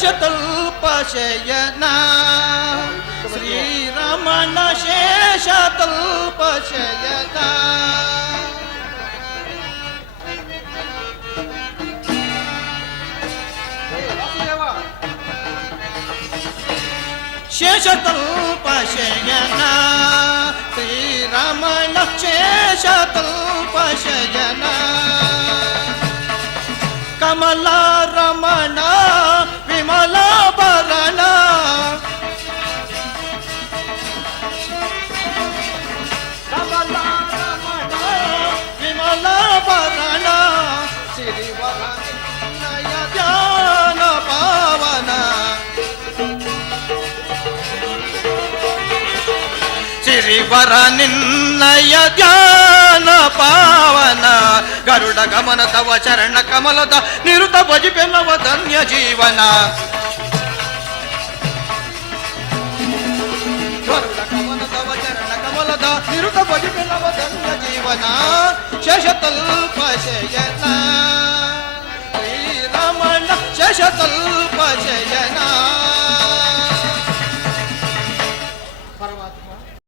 ಶೇಷತಲ್ಪ ಶಯನ ಶ್ರೀರಮಣ ಶೇಷತಲ್ಪ ಶಯನ ಶೇಷತಲ್ಪ ಶಯನ ಶ್ರೀರಮಣ ಶೇಷತಲ್ಪ ಶಯನ ಕಮಲ ರಮಣ ವಿಮಲ ಭರಣ ಕಮಲ ರಮಣ ವಿಮಲ ಭರಣ ಸಿರಿವರ ನಯ ಧ್ಯಾನ ಪಾವನ ಸಿರಿವರ ನಿನ್ನಯ ಧ್ಯಾನ ಪಾವನ ಗರುಡ ಗಮನ ತವ ಚರಣ ಕಮಲದ ನಿರುತ ಭಜಿಪೆಲ್ಲವ ಧನ್ಯ ಜೀವನ ಗರುಡ ಗಮನ ತವ ಚರಣ ಕಮಲದ ನಿರುತ ಭಜಿಪೆಲ್ಲವ ಧನ್ಯ ಜೀವನ ಶೇಷತಲ್ಪ ಶಯನ ಶ್ರೀರಮಣ ಶೇಷತಲ್ಪ